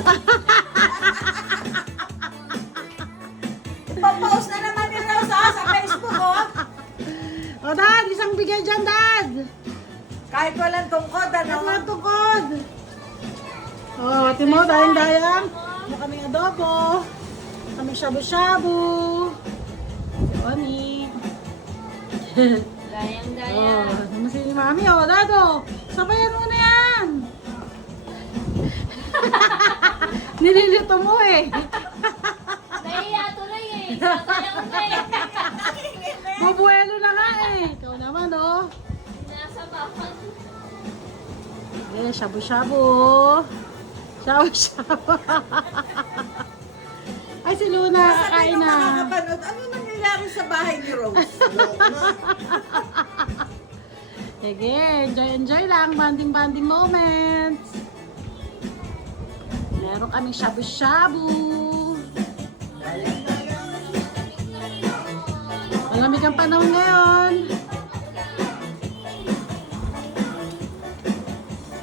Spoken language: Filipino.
Ipapost na naman ni Rosa sa Facebook, oh. O, Dad, isang bigay dyan, Dad. Kahit walang tungkod, ano? At mga tukod. O, ate mo, dayang-dayang. Ano kaming adobo. Kaming shabu-shabu. Oni. Dayang-dayang. Oh, si Mami, o, Dado. Sabayan mo na yan. Nililito mo eh. Nahiya tuloy eh. Sasayaw na eh. Bubuelo na nga eh. Ikaw naman, oh. Nasa bakan. Eh, shabu-shabu. Shabu-shabu. Ay, si Luna, Sabi kakain nung na. makakapanood, ano nangyayari sa bahay ni Rose? Sige, enjoy lang. Banding moments. Meron kaming shabu-shabu. Malamig ang panahon ngayon.